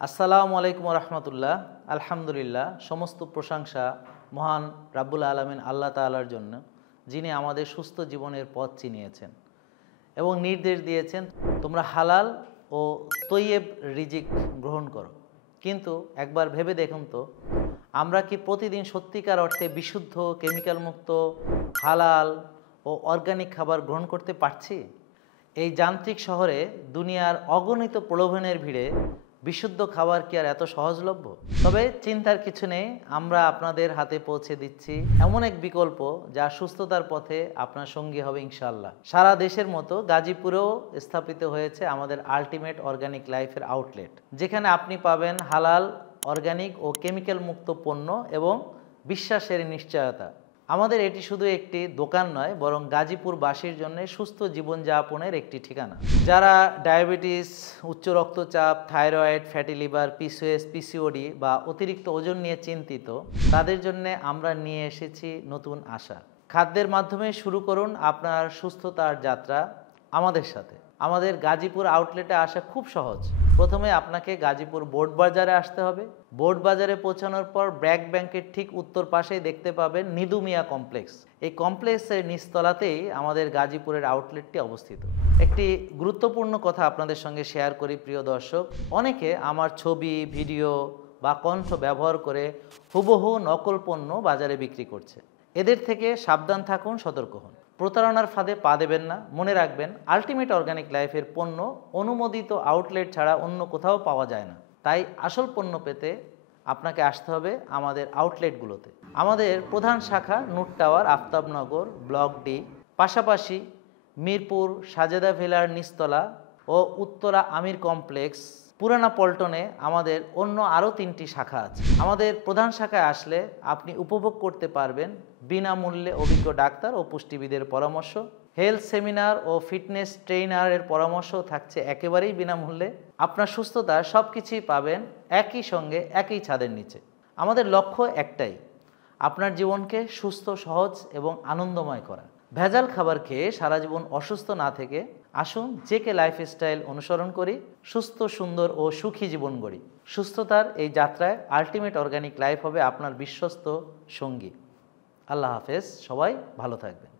আসসালামু আলাইকুম রহমতুল্লাহ। আলহামদুলিল্লাহ, সমস্ত প্রশংসা মহান রাব্বুল আলামিন আল্লাহ তাআলার জন্য, যিনি আমাদের সুস্থ জীবনের পথ চিনিয়েছেন এবং নির্দেশ দিয়েছেন তোমরা হালাল ও তৈয়েব রিজিক গ্রহণ করো। কিন্তু একবার ভেবে দেখুন তো, আমরা কি প্রতিদিন সত্যিকার অর্থে বিশুদ্ধ, কেমিক্যাল মুক্ত, হালাল ও অর্গানিক খাবার গ্রহণ করতে পারছি? এই যান্ত্রিক শহরে দুনিয়ার অগণিত প্রলোভনের ভিড়ে বিশুদ্ধ খাবার কি আর এত সহজলভ্য? তবে চিন্তার কিছু নেই, আমরা আপনাদের হাতে পৌঁছে দিচ্ছি এমন এক বিকল্প যা সুস্থতার পথে আপনার সঙ্গী হবে ইনশাআল্লাহ। সারা দেশের মতো গাজীপুরেও স্থাপিত হয়েছে আমাদের আলটিমেট অর্গানিক লাইফের আউটলেট, যেখানে আপনি পাবেন হালাল, অর্গানিক ও কেমিক্যাল মুক্ত পণ্য এবং বিশ্বাসের নিশ্চয়তা। আমাদের এটি শুধু একটি দোকান নয়, বরং গাজীপুরবাসীর জন্য সুস্থ জীবনযাপনের একটি ঠিকানা। যারা ডায়াবেটিস, উচ্চ রক্তচাপ, thyroid, fatty liver, PCOS, PCOD বা অতিরিক্ত ওজন নিয়ে চিন্তিত, তাদের জন্য আমরা নিয়ে এসেছি নতুন আশা। খাদ্যের মাধ্যমে শুরু করুন আপনার সুস্থতার যাত্রা আমাদের সাথে। আমাদের গাজীপুর আউটলেটে আসা খুব সহজ। প্রথমে আপনাকে গাজীপুর বোর্ড বাজারে আসতে হবে। বোর্ড বাজারে পৌঁছানোর পর ব্র্যাক ব্যাংকের ঠিক উত্তর পাশেই দেখতে পাবেন নিদু মিয়া কমপ্লেক্স। এই কমপ্লেক্সের নিচতলাতেই আমাদের গাজীপুরের আউটলেটটি অবস্থিত। একটি গুরুত্বপূর্ণ কথা আপনাদের সঙ্গে শেয়ার করি প্রিয় দর্শক। অনেকে আমার ছবি, ভিডিও বা কণ্ঠ ব্যবহার করে হুবহু নকল পণ্য বাজারে বিক্রি করছে। এদের থেকে সাবধান থাকুন, সতর্ক হন। প্রতারণার ফাঁদে পা দেবেন না। মনে রাখবেন, আলটিমেট অর্গানিক লাইফের পণ্য অনুমোদিত আউটলেট ছাড়া অন্য কোথাও পাওয়া যায় না। তাই আসল পণ্য পেতে আপনাকে আসতে হবে আমাদের আউটলেটগুলোতে। আমাদের প্রধান শাখা নুট টাওয়ার, আফতাবনগর, ব্লক ডি, পাশাপাশি মিরপুর সাজেদা ভিলার নিচতলা ও উত্তরা আমির কমপ্লেক্স, পুরানা পল্টনে আমাদের অন্য আরও 3টি শাখা আছে। আমাদের প্রধান শাখায় আসলে আপনি উপভোগ করতে পারবেন বিনামূল্যে অভিজ্ঞ ডাক্তার ও পুষ্টিবিদের পরামর্শ, হেলথ সেমিনার ও ফিটনেস ট্রেইনারের পরামর্শ থাকছে একেবারেই বিনামূল্যে। আপনার সুস্থতার সব কিছুই পাবেন একই সঙ্গে, একই ছাদের নিচে। আমাদের লক্ষ্য একটাই, আপনার জীবনকে সুস্থ, সহজ এবং আনন্দময় করা। ভেজাল খাবার খেয়ে সারা জীবন অসুস্থ না থেকে আসুন জেকে লাইফস্টাইল অনুসরণ করি, সুস্থ, সুন্দর ও সুখী জীবন গড়ি। সুস্থতার এই যাত্রায় আলটিমেট অর্গানিক লাইফ হবে আপনার বিশ্বস্ত সঙ্গী। আল্লাহ হাফেজ, সবাই ভালো থাকবেন।